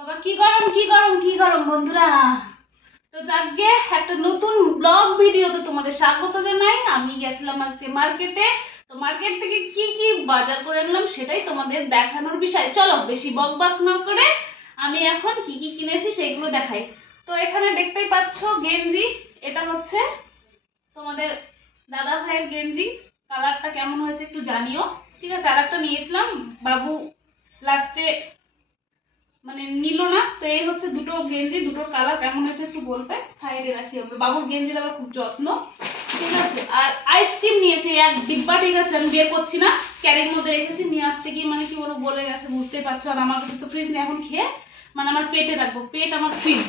বাবা কি গরম কি গরম কি গরম বন্ধুরা। তো আজকে একটা নতুন ব্লগ ভিডিওতে তোমাদের স্বাগত জানাই। আমি গেছিলাম আজকে মার্কেটে। তো মার্কেট থেকে কি কি বাজার করে আনলাম সেটাই তোমাদের দেখানোর বিষয়। চলো বেশি বকবক না করে আমি এখন কি কি কিনেছি সেগুলো দেখাই। তো এখানে দেখতেই পাচ্ছ গেঞ্জি, এটা হচ্ছে তোমাদের দাদা ভাইয়ের গেঞ্জি। কালারটা কেমন হয়েছে একটু জানিও, ঠিক আছে। আর একটা নিয়েছিলাম, বাবু লাস্টে মানে নিল না। তো এই হচ্ছে দুটো গেঞ্জি, দুটোর কালার কেমন হয়েছে একটু বলবে, সাইডে রাখি হবে। বাবুর গেঞ্জির আবার খুব যত্ন, ঠিক আছে। আর আইসক্রিম নিয়েছি এক ডিব্বা, ঠিক আছে। আমি বের করছি না, ক্যারির মধ্যে রেখেছি, নিয়ে আসতে গিয়ে মানে কি বলবো বলে গেছে, বুঝতেই পারছো। আর আমার কাছে তো ফ্রিজ নেই, এখন খেয়ে মানে আমার পেটে রাখবো, পেট আমার ফ্রিজ।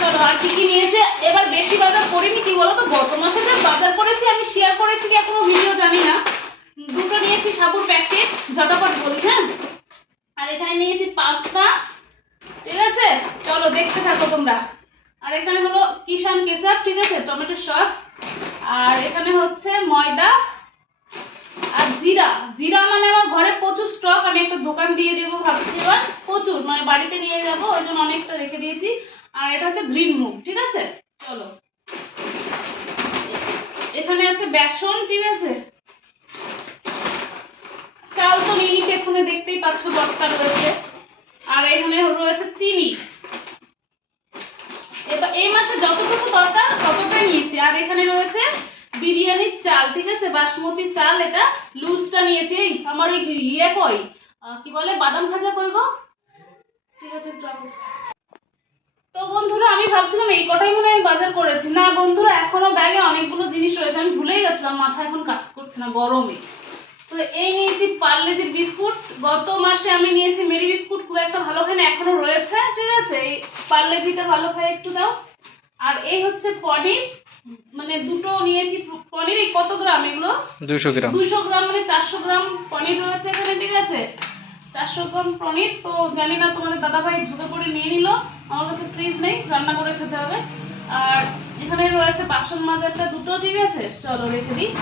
চলো আর কি কি নিয়েছে। এবার বেশি বাজার করিনি, কি বলো তো, গত মাসে যে বাজার করেছি আমি শেয়ার করেছি কি এখনো ভিডিও জানি না। দুটো নিয়েছি সাবুর প্যাকেট, ঝটাপট বলি, হ্যাঁ। আর এখানে নিয়েছি পাস্তা, ঠিক আছে। চলো দেখতে থাকো তোমরা। আর এখানে হলো কিষান কেচাপ, ঠিক আছে, টমেটো সস। আর এখানে হচ্ছে ময়দা আর জিরা। জিরা মানে আমার ঘরে প্রচুর স্টক, আমি একটা দোকান দিয়ে দেবো ভাবছি এবার, প্রচুর মানে বাড়িতে নিয়ে যাবো, ওই জন্য অনেকটা রেখে দিয়েছি। আর এটা হচ্ছে গ্রিন মুগ, ঠিক আছে। চলো এখানে আছে বেসন, ঠিক আছে। চাল তো নিয়ে পেছনে দেখতেই পাচ্ছ বস্তা রয়েছে। আর এখানে রয়েছে চিনি। এবার এই মাসে যতটুকু দরকার ততটাই নিয়েছি। আর এখানে রয়েছে বিরিয়ানির চাল, ঠিক আছে, বাসমতি চাল, এটা লুজটা নিয়েছি। আমার ওই ইয়ে কই কি বলে বাদাম ভাজা কই গো, ঠিক আছে। তো বন্ধুরা আমি ভাবছিলাম এই কটাই মনে হয় বাজার করেছি, না বন্ধুরা এখনো ব্যাগে অনেকগুলো জিনিস রয়েছে, আমি ভুলেই গেছিলাম, মাথা এখন কাজ করছে না গরমে। তো এই নিয়েছি পার্লেজির বিস্কুট। গত মাসে আমি নিয়েছি মেরি বিস্কুট, খুব একটা ভালো খাই না, এখনো রয়েছে, ঠিক আছে। এই পার্লেজিটা ভালো খাই, একটু দাও। আর এই হচ্ছে পনির, মানে দুটো নিয়েছি পনির। এই কত গ্রাম এগুলো? 200 গ্রাম। 200 গ্রাম মানে 400 গ্রাম পনির রয়েছে এখানে, ঠিক আছে। 400 গ্রাম পনির। তো জানি না তোমাদের দাদা ভাই ঝুঁকে পড়ে নিয়ে নিল, আমার কাছে ফ্রিজ নেই, রান্না করে খেতে হবে। আর এখানে রয়েছে বাসন মাজারটা দুটো, ঠিক আছে। চলো রেখে দিই,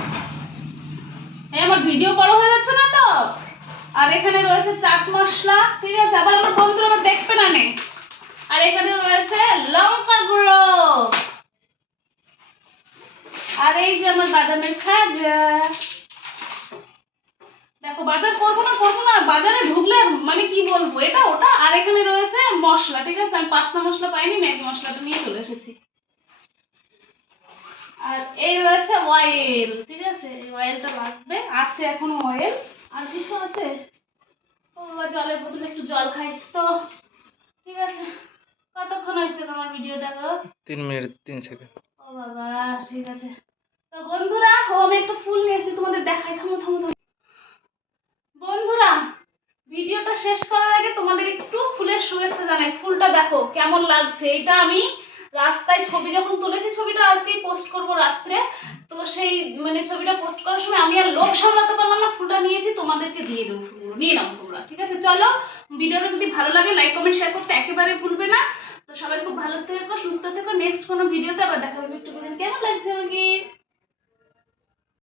আমার ভিডিও বড় হয়ে যাচ্ছে না তো। আর এখানে রয়েছে চাট মশলা, ঠিক আছে, আবার আমার বন্ধুরা আবার দেখবে না নে। আর এখানে রয়েছে লঙ্কা গুঁড়ো। আর এই যে আমার বাদামের খাজা। দেখো বাজার করবো না বাজারে ঢুকলে মানে কি বলবো এটা ওটা। আর এখানে রয়েছে মশলা, ঠিক আছে। আমি পাস্তা মশলা পাইনি, ম্যাগি মশলাটা নিয়ে চলে এসেছি। আর এই রয়েছে অয়েল, ঠিক আছে, এই অয়েলটা লাগবে, আছে এখনো অয়েল। আর কিছু আছে, ও বাবা জলের বোতলে একটু জল খাই তো, ঠিক আছে। কতক্ষণ হয়েছে আমার ভিডিওটা গো? 3 মিনিট 3 সেকেন্ড। ও বাবা ঠিক আছে। তো বন্ধুরা আমি একটা ফুল নিয়ে এসেছি, তোমাদের দেখাই, থামো থামো থামো। বন্ধুরা ভিডিওটা শেষ করার আগে তোমাদের একটু ফুলের শুভেচ্ছা জানাই। ফুলটা দেখো কেমন লাগছে। এটা আমি রাস্তায় ছবি যখন তুলেছি, ছবিটা আজকেই পোস্ট করব রাত্রে। তো সেই মানে ছবিটা পোস্ট করার সময় আমি আর লোভ সামলাতে পারলাম না, ফুলটা নিয়েছি, তোমাদেরকে দিয়ে দেবো, ফুলগুলো নিয়ে নাও তোমরা, ঠিক আছে। চলো ভিডিওটা যদি ভালো লাগে লাইক কমেন্ট শেয়ার করতে একেবারে ভুলবে না। তো সবাই খুব ভালো থেকো, সুস্থ থেকো। নেক্সট কোনো ভিডিওতে আবার দেখা হবে। একটু কেমন লাগছে আমাকে।